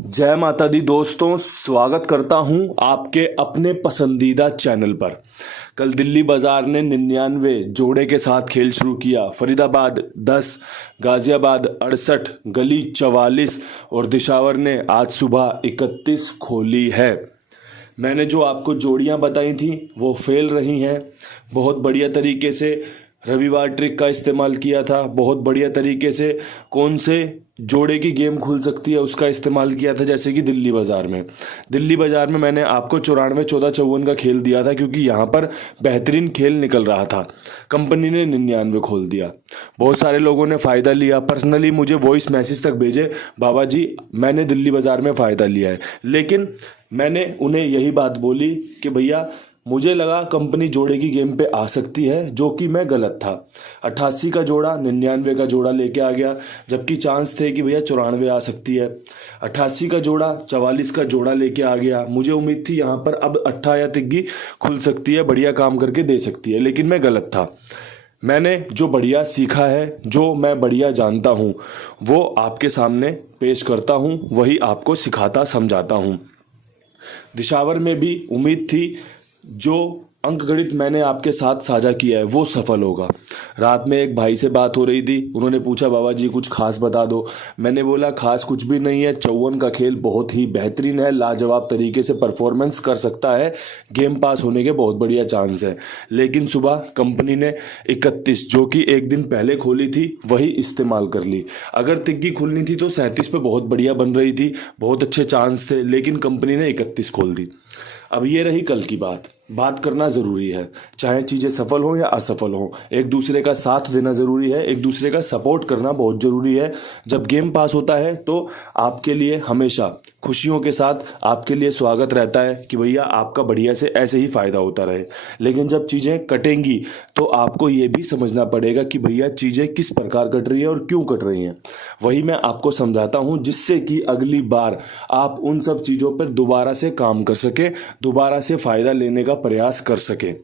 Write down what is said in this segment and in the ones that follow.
जय माता दी दोस्तों, स्वागत करता हूं आपके अपने पसंदीदा चैनल पर। कल दिल्ली बाजार ने 99 जोड़े के साथ खेल शुरू किया। फरीदाबाद 10, गाजियाबाद 68, गली 44 और दिशावर ने आज सुबह 31 खोली है। मैंने जो आपको जोड़ियां बताई थी वो फेल रही हैं। बहुत बढ़िया तरीके से रविवार ट्रिक का इस्तेमाल किया था, बहुत बढ़िया तरीके से कौन से जोड़े की गेम खुल सकती है उसका इस्तेमाल किया था। जैसे कि दिल्ली बाज़ार में मैंने आपको 94-14-54 का खेल दिया था, क्योंकि यहाँ पर बेहतरीन खेल निकल रहा था। कंपनी ने 99 खोल दिया, बहुत सारे लोगों ने फ़ायदा लिया। पर्सनली मुझे वॉइस मैसेज तक भेजे, बाबा जी मैंने दिल्ली बाज़ार में फ़ायदा लिया है। लेकिन मैंने उन्हें यही बात बोली कि भैया मुझे लगा कंपनी जोड़े की गेम पे आ सकती है, जो कि मैं गलत था। 88 का जोड़ा 99 का जोड़ा लेके आ गया, जबकि चांस थे कि भैया 94 आ सकती है। 88 का जोड़ा 44 का जोड़ा लेके आ गया। मुझे उम्मीद थी यहाँ पर अब अट्ठा या तिग्गी खुल सकती है, बढ़िया काम करके दे सकती है, लेकिन मैं गलत था। मैंने जो बढ़िया सीखा है, जो मैं बढ़िया जानता हूँ, वो आपके सामने पेश करता हूँ, वही आपको सिखाता समझाता हूँ। दिशावर में भी उम्मीद थी जो अंकगणित मैंने आपके साथ साझा किया है वो सफल होगा। रात में एक भाई से बात हो रही थी, उन्होंने पूछा बाबा जी कुछ खास बता दो। मैंने बोला खास कुछ भी नहीं है, 54 का खेल बहुत ही बेहतरीन है, लाजवाब तरीके से परफॉर्मेंस कर सकता है, गेम पास होने के बहुत बढ़िया चांस है। लेकिन सुबह कंपनी ने 31 जो कि एक दिन पहले खोली थी वही इस्तेमाल कर ली। अगर तिग्गी खुलनी थी तो 37 पे बहुत बढ़िया बन रही थी, बहुत अच्छे चांस थे, लेकिन कंपनी ने 31 खोल दी। अब ये रही कल की बात करना ज़रूरी है, चाहे चीज़ें सफल हों या असफल हों। एक दूसरे का साथ देना ज़रूरी है, एक दूसरे का सपोर्ट करना बहुत ज़रूरी है। जब गेम पास होता है तो आपके लिए हमेशा खुशियों के साथ आपके लिए स्वागत रहता है कि भैया आपका बढ़िया से ऐसे ही फ़ायदा होता रहे। लेकिन जब चीज़ें कटेंगी तो आपको ये भी समझना पड़ेगा कि भैया चीज़ें किस प्रकार कट रही हैं और क्यों कट रही हैं। वही मैं आपको समझाता हूँ, जिससे कि अगली बार आप उन सब चीज़ों पर दोबारा से काम कर सकें, दोबारा से फ़ायदा लेने का प्रयास कर सकें।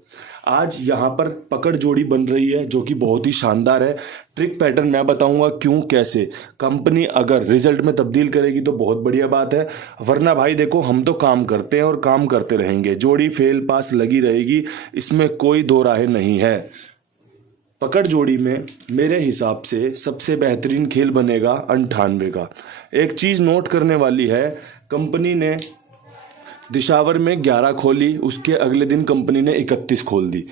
आज यहाँ पर पकड़ जोड़ी बन रही है जो कि बहुत ही शानदार है। ट्रिक पैटर्न मैं बताऊंगा क्यों कैसे। कंपनी अगर रिजल्ट में तब्दील करेगी तो बहुत बढ़िया बात है, वरना भाई देखो हम तो काम करते हैं और काम करते रहेंगे, जोड़ी फेल पास लगी रहेगी, इसमें कोई दो राहें नहीं है। पकड़ जोड़ी में मेरे हिसाब से सबसे बेहतरीन खेल बनेगा 98 का। एक चीज़ नोट करने वाली है, कंपनी ने दिशावर में 11 खोली, उसके अगले दिन कंपनी ने 31 खोल दी।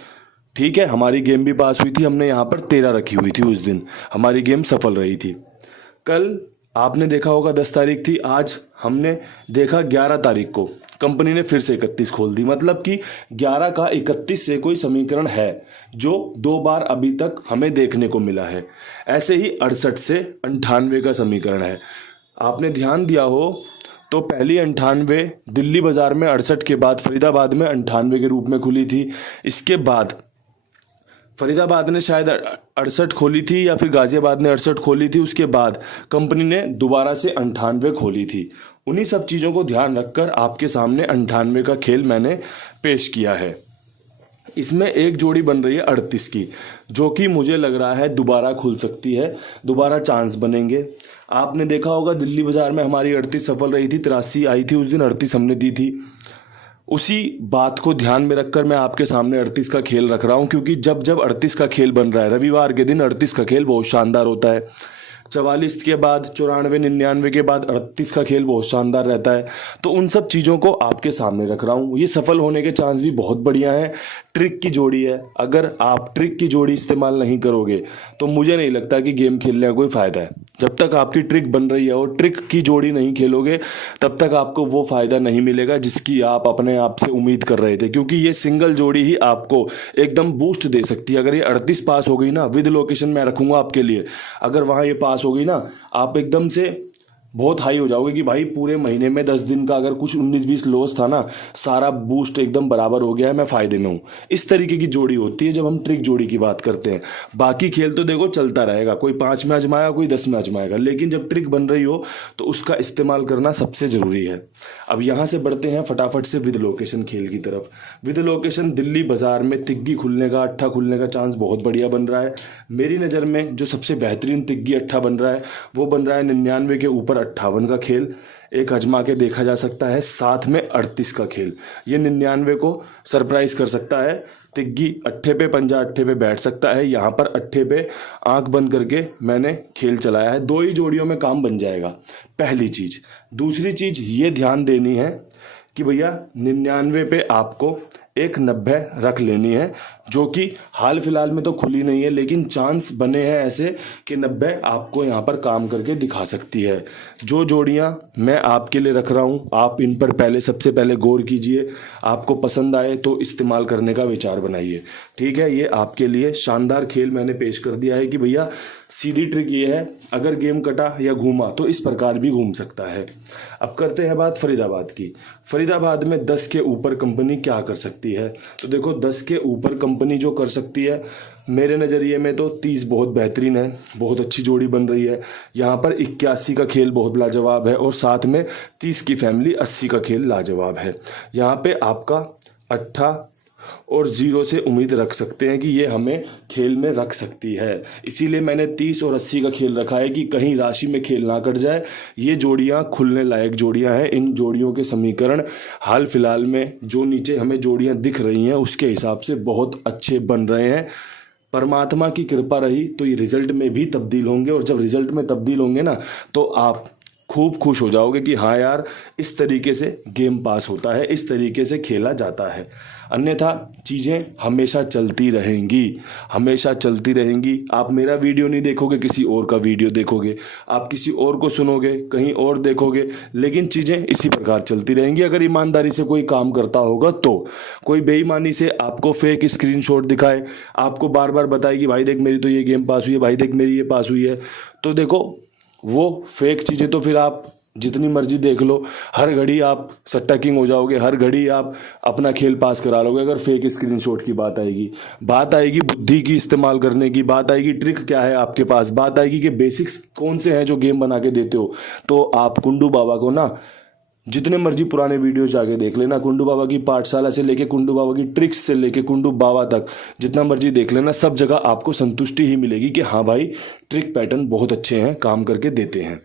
ठीक है, हमारी गेम भी पास हुई थी, हमने यहाँ पर 13 रखी हुई थी, उस दिन हमारी गेम सफल रही थी। कल आपने देखा होगा 10 तारीख थी, आज हमने देखा 11 तारीख को कंपनी ने फिर से 31 खोल दी। मतलब कि 11 का 31 से कोई समीकरण है जो 2 बार अभी तक हमें देखने को मिला है। ऐसे ही 68 से 98 का समीकरण है। आपने ध्यान दिया हो तो पहली 98 दिल्ली बाजार में 68 के बाद फरीदाबाद में 98 के रूप में खुली थी। इसके बाद फरीदाबाद ने शायद 68 खोली थी या फिर गाजियाबाद ने 68 खोली थी, उसके बाद कंपनी ने दोबारा से 98 खोली थी। उन्हीं सब चीज़ों को ध्यान रखकर आपके सामने 98 का खेल मैंने पेश किया है। इसमें एक जोड़ी बन रही है 38 की, जो कि मुझे लग रहा है दोबारा खुल सकती है, दोबारा चांस बनेंगे। आपने देखा होगा दिल्ली बाजार में हमारी 38 सफल रही थी, 83 आई थी, उस दिन 38 हमने दी थी। उसी बात को ध्यान में रखकर मैं आपके सामने 38 का खेल रख रहा हूं, क्योंकि जब जब 38 का खेल बन रहा है, रविवार के दिन 38 का खेल बहुत शानदार होता है। 44 के बाद 94-99 के बाद 38 का खेल बहुत शानदार रहता है। तो उन सब चीज़ों को आपके सामने रख रहा हूँ। ये सफल होने के चांस भी बहुत बढ़िया हैं। ट्रिक की जोड़ी है, अगर आप ट्रिक की जोड़ी इस्तेमाल नहीं करोगे तो मुझे नहीं लगता कि गेम खेलने का कोई फ़ायदा है। जब तक आपकी ट्रिक बन रही है और ट्रिक की जोड़ी नहीं खेलोगे तब तक आपको वो फ़ायदा नहीं मिलेगा जिसकी आप अपने आप से उम्मीद कर रहे थे, क्योंकि ये सिंगल जोड़ी ही आपको एकदम बूस्ट दे सकती है। अगर ये 38 पास हो गई ना, विद लोकेशन मैं रखूँगा आपके लिए, अगर वहाँ ये पास हो गई ना, आप एकदम से बहुत हाई हो जाओगे कि भाई पूरे महीने में 10 दिन का अगर कुछ 19-20 लॉस था ना, सारा बूस्ट एकदम बराबर हो गया है, मैं फ़ायदे में हूँ। इस तरीके की जोड़ी होती है जब हम ट्रिक जोड़ी की बात करते हैं। बाकी खेल तो देखो चलता रहेगा, कोई 5 में आजमाएगा, कोई 10 में आजमाएगा, लेकिन जब ट्रिक बन रही हो तो उसका इस्तेमाल करना सबसे ज़रूरी है। अब यहाँ से बढ़ते हैं फटाफट से विद लोकेशन खेल की तरफ। विद लोकेशन दिल्ली बाज़ार में तिग्गी खुलने का, अट्ठा खुलने का चांस बहुत बढ़िया बन रहा है। मेरी नज़र में जो सबसे बेहतरीन तिग्गी अट्ठा बन रहा है वो बन रहा है 99 के ऊपर 58 का खेल एक आजमा के देखा जा सकता है, साथ में 38 का खेल। ये 99 को सरप्राइज कर सकता है। तिग्गी अट्ठे पे, पंजा अट्ठे पे बैठ सकता है। यहाँ पर अट्ठे पे आंख बंद करके मैंने खेल चलाया है। 2 ही जोड़ियों में काम बन जाएगा, पहली चीज। दूसरी चीज ये ध्यान देनी है कि भैया 99 पे आपको एक 90 रख लेनी है, जो कि हाल फिलहाल में तो खुली नहीं है, लेकिन चांस बने हैं ऐसे कि 90 आपको यहाँ पर काम करके दिखा सकती है। जो जोड़ियाँ मैं आपके लिए रख रहा हूँ, आप इन पर सबसे पहले गौर कीजिए। आपको पसंद आए तो इस्तेमाल करने का विचार बनाइए। ठीक है, ये आपके लिए शानदार खेल मैंने पेश कर दिया है कि भैया सीधी ट्रिक ये है, अगर गेम कटा या घूमा तो इस प्रकार भी घूम सकता है। अब करते हैं बात फरीदाबाद की। फरीदाबाद में 10 के ऊपर कंपनी क्या कर सकती है? तो देखो 10 के ऊपर कंपनी जो कर सकती है, मेरे नज़रिए में तो 30 बहुत बेहतरीन है, बहुत अच्छी जोड़ी बन रही है। यहाँ पर 81 का खेल बहुत लाजवाब है और साथ में 30 की फैमिली 80 का खेल लाजवाब है। यहाँ पे आपका 8 और 0 से उम्मीद रख सकते हैं कि ये हमें खेल में रख सकती है। इसीलिए मैंने 30 और 80 का खेल रखा है कि कहीं राशि में खेल ना कट जाए। ये जोड़ियां खुलने लायक जोड़ियां हैं। इन जोड़ियों के समीकरण हाल फिलहाल में जो नीचे हमें जोड़ियां दिख रही हैं उसके हिसाब से बहुत अच्छे बन रहे हैं। परमात्मा की कृपा रही तो ये रिजल्ट में भी तब्दील होंगे, और जब रिजल्ट में तब्दील होंगे ना तो आप खूब खुश हो जाओगे कि हाँ यार, इस तरीके से गेम पास होता है, इस तरीके से खेला जाता है। अन्यथा चीज़ें हमेशा चलती रहेंगी, हमेशा चलती रहेंगी। आप मेरा वीडियो नहीं देखोगे, किसी और का वीडियो देखोगे, आप किसी और को सुनोगे, कहीं और देखोगे, लेकिन चीज़ें इसी प्रकार चलती रहेंगी। अगर ईमानदारी से कोई काम करता होगा तो। कोई बेईमानी से आपको फेक स्क्रीनशॉट दिखाए, आपको बार बार बताए कि भाई देख मेरी तो ये गेम पास हुई है, भाई देख मेरी ये पास हुई है, तो देखो वो फेक चीज़ें तो फिर आप जितनी मर्जी देख लो, हर घड़ी आप सट्टा किंग हो जाओगे, हर घड़ी आप अपना खेल पास करा लोगे। अगर फेक स्क्रीनशॉट की बात आएगी बुद्धि की इस्तेमाल करने की, बात आएगी ट्रिक क्या है आपके पास, बात आएगी कि बेसिक्स कौन से हैं जो गेम बना के देते हो, तो आप कुंडू बाबा को ना जितने मर्जी पुराने वीडियो जाके देख लेना। कुंडू बाबा की पाठशाला से लेके कुंडू बाबा की ट्रिक्स से लेके कुंडू बाबा तक जितना मर्जी देख लेना, सब जगह आपको संतुष्टि ही मिलेगी कि हाँ भाई ट्रिक पैटर्न बहुत अच्छे हैं, काम करके देते हैं।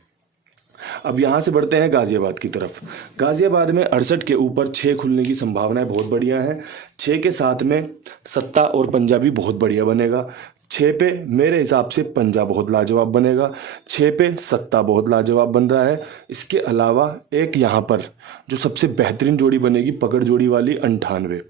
अब यहाँ से बढ़ते हैं गाजियाबाद की तरफ। गाजियाबाद में 68 के ऊपर 6 खुलने की संभावनाएं बहुत बढ़िया हैं। 6 के साथ में सत्ता और पंजाबी बहुत बढ़िया बनेगा। 6 पे मेरे हिसाब से पंजा बहुत लाजवाब बनेगा, 6 पे सत्ता बहुत लाजवाब बन रहा है। इसके अलावा एक यहाँ पर जो सबसे बेहतरीन जोड़ी बनेगी, पकड़ जोड़ी वाली 98।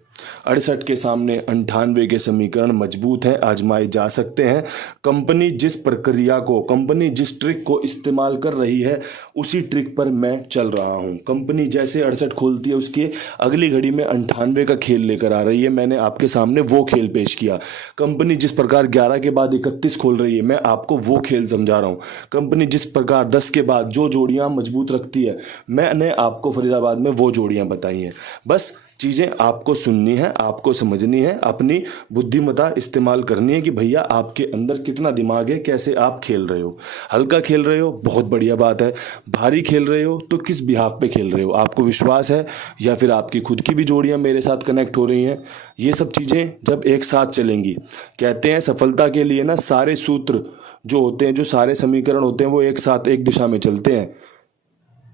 68 के सामने 98 के समीकरण मजबूत हैं, आजमाए जा सकते हैं। कंपनी जिस प्रक्रिया को, कंपनी जिस ट्रिक को इस्तेमाल कर रही है उसी ट्रिक पर मैं चल रहा हूं। कंपनी जैसे 68 खोलती है उसकी अगली घड़ी में 98 का खेल लेकर आ रही है। मैंने आपके सामने वो खेल पेश किया। कंपनी जिस प्रकार 11 के बाद 31 खोल रही है, मैं आपको वो खेल समझा रहा हूँ। कंपनी जिस प्रकार 10 के बाद जो जोड़ियाँ मजबूत रखती है, मैंने आपको फरीदाबाद में वो जोड़ियाँ बताई हैं। बस चीज़ें आपको सुननी है, आपको समझनी है, अपनी बुद्धिमत्ता इस्तेमाल करनी है कि भैया आपके अंदर कितना दिमाग है, कैसे आप खेल रहे हो। हल्का खेल रहे हो, बहुत बढ़िया बात है। भारी खेल रहे हो तो किस बिहाफ पे खेल रहे हो, आपको विश्वास है या फिर आपकी खुद की भी जोड़ियां मेरे साथ कनेक्ट हो रही हैं। ये सब चीज़ें जब एक साथ चलेंगी, कहते हैं सफलता के लिए ना सारे सूत्र जो होते हैं, जो सारे समीकरण होते हैं, वो एक साथ एक दिशा में चलते हैं,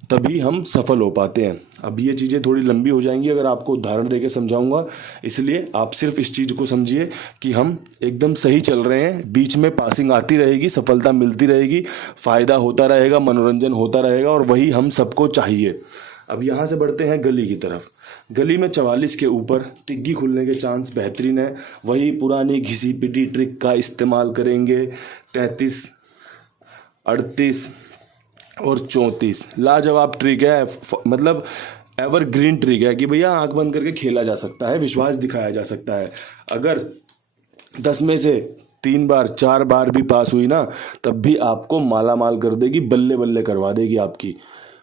तभी हम सफल हो पाते हैं। अब ये चीज़ें थोड़ी लंबी हो जाएंगी अगर आपको उदाहरण देके समझाऊंगा, इसलिए आप सिर्फ इस चीज़ को समझिए कि हम एकदम सही चल रहे हैं। बीच में पासिंग आती रहेगी, सफलता मिलती रहेगी, फ़ायदा होता रहेगा, मनोरंजन होता रहेगा, और वही हम सबको चाहिए। अब यहाँ से बढ़ते हैं गली की तरफ। गली में 44 के ऊपर तिग्गी खुलने के चांस बेहतरीन है। वही पुरानी घिसी पिटी ट्रिक का इस्तेमाल करेंगे। 33, 38 और 34 लाजवाब ट्रिक है, मतलब एवरग्रीन ट्रिक है कि भैया आंख बंद करके खेला जा सकता है, विश्वास दिखाया जा सकता है। अगर 10 में से 3 बार 4 बार भी पास हुई ना, तब भी आपको माला माल कर देगी, बल्ले बल्ले करवा देगी आपकी।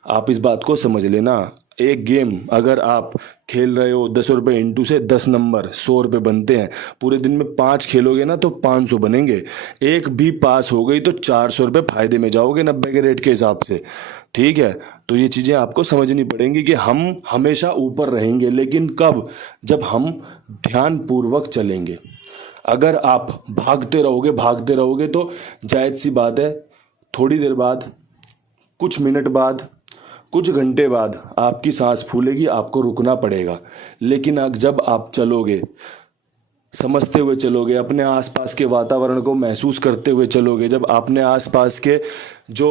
आप इस बात को समझ लेना। एक गेम अगर आप खेल रहे हो 10 रुपये इंटू से 10 नंबर 100 रुपये बनते हैं। पूरे दिन में 5 खेलोगे ना तो 500 बनेंगे। एक भी पास हो गई तो 400 रुपये फायदे में जाओगे 90 के रेट के हिसाब से। ठीक है, तो ये चीज़ें आपको समझनी पड़ेंगी कि हम हमेशा ऊपर रहेंगे, लेकिन कब? जब हम ध्यानपूर्वक चलेंगे। अगर आप भागते रहोगे तो जायज़ सी बात है थोड़ी देर बाद कुछ मिनट बाद, कुछ घंटे बाद आपकी सांस फूलेगी, आपको रुकना पड़ेगा। लेकिन जब आप चलोगे, समझते हुए चलोगे, अपने आसपास के वातावरण को महसूस करते हुए चलोगे, जब अपने आसपास के जो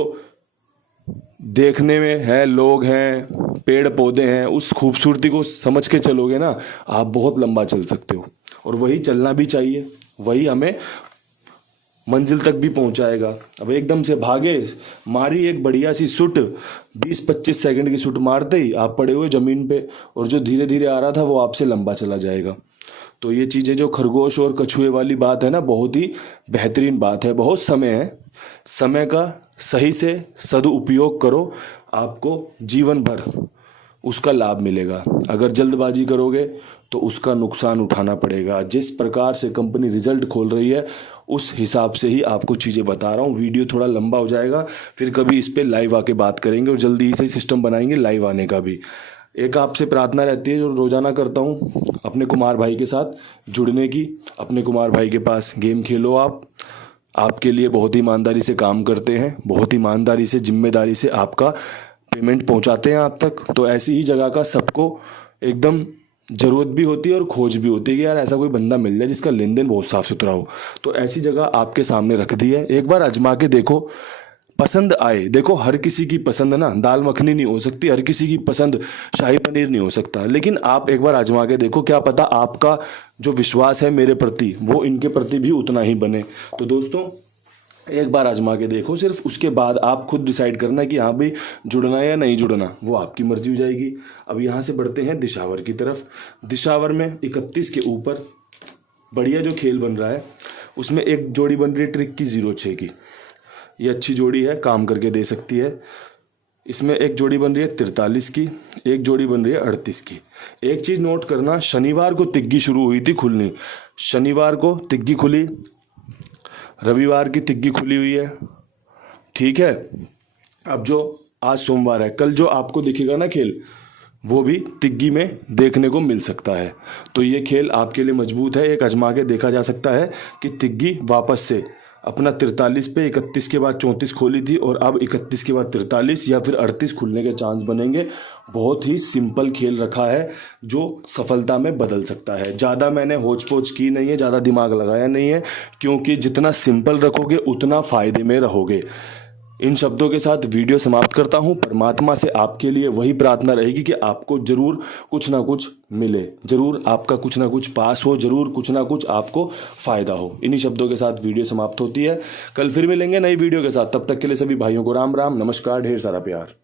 देखने में है, लोग हैं, पेड़ पौधे हैं, उस खूबसूरती को समझ के चलोगे ना, आप बहुत लंबा चल सकते हो। और वही चलना भी चाहिए, वही हमें मंजिल तक भी पहुंचाएगा। अब एकदम से भागे, मारी एक बढ़िया सी सुट, 20-25 सेकंड की सुट मारते ही आप पड़े हुए ज़मीन पे, और जो धीरे धीरे आ रहा था वो आपसे लंबा चला जाएगा। तो ये चीज़ें जो खरगोश और कछुए वाली बात है ना, बहुत ही बेहतरीन बात है। बहुत समय है, समय का सही से सदुपयोग करो, आपको जीवन भर उसका लाभ मिलेगा। अगर जल्दबाजी करोगे तो उसका नुकसान उठाना पड़ेगा। जिस प्रकार से कंपनी रिजल्ट खोल रही है उस हिसाब से ही आपको चीज़ें बता रहा हूँ। वीडियो थोड़ा लंबा हो जाएगा, फिर कभी इस पर लाइव आके बात करेंगे और जल्दी ही से सिस्टम बनाएंगे लाइव आने का भी। एक आपसे प्रार्थना रहती है जो रोज़ाना करता हूँ, अपने कुमार भाई के साथ जुड़ने की। अपने कुमार भाई के पास गेम खेलो आप, आपके लिए बहुत ईमानदारी से काम करते हैं, बहुत ईमानदारी से, जिम्मेदारी से आपका पेमेंट पहुंचाते हैं आप तक। तो ऐसी ही जगह का सबको एकदम ज़रूरत भी होती है और खोज भी होती है कि यार ऐसा कोई बंदा मिल जाए जिसका लेन देन बहुत साफ़ सुथरा हो। तो ऐसी जगह आपके सामने रख दी है, एक बार आजमा के देखो, पसंद आए। देखो हर किसी की पसंद ना दाल मखनी नहीं हो सकती, हर किसी की पसंद शाही पनीर नहीं हो सकता, लेकिन आप एक बार आजमा के देखो, क्या पता आपका जो विश्वास है मेरे प्रति वो इनके प्रति भी उतना ही बने। तो दोस्तों एक बार आजमा के देखो, सिर्फ उसके बाद आप खुद डिसाइड करना कि हाँ भाई जुड़ना है या नहीं जुड़ना, वो आपकी मर्जी हो जाएगी। अब यहाँ से बढ़ते हैं दिशावर की तरफ। दिशावर में 31 के ऊपर बढ़िया जो खेल बन रहा है उसमें एक जोड़ी बन रही है ट्रिक की 06 की। ये अच्छी जोड़ी है, काम करके दे सकती है। इसमें एक जोड़ी बन रही है 43 की, एक जोड़ी बन रही है 38 की। एक चीज़ नोट करना, शनिवार को तिग्गी शुरू हुई थी खुलनी, शनिवार को तिग्गी खुली, रविवार की तिग्गी खुली हुई है, ठीक है। अब जो आज सोमवार है, कल जो आपको दिखेगा ना खेल, वो भी तिग्गी में देखने को मिल सकता है। तो ये खेल आपके लिए मजबूत है, एक आजमा के देखा जा सकता है कि तिग्गी वापस से अपना 43 पे 31 के बाद 34 खोली थी और अब 31 के बाद 43 या फिर 38 खुलने के चांस बनेंगे। बहुत ही सिंपल खेल रखा है जो सफलता में बदल सकता है। ज़्यादा मैंने होच पोच की नहीं है, ज़्यादा दिमाग लगाया नहीं है, क्योंकि जितना सिंपल रखोगे उतना फ़ायदे में रहोगे। इन शब्दों के साथ वीडियो समाप्त करता हूं। परमात्मा से आपके लिए वही प्रार्थना रहेगी कि आपको जरूर कुछ ना कुछ मिले, जरूर आपका कुछ ना कुछ पास हो, जरूर कुछ ना कुछ आपको फ़ायदा हो। इन्हीं शब्दों के साथ वीडियो समाप्त होती है। कल फिर मिलेंगे नई वीडियो के साथ, तब तक के लिए सभी भाइयों को राम राम, नमस्कार, ढेर सारा प्यार।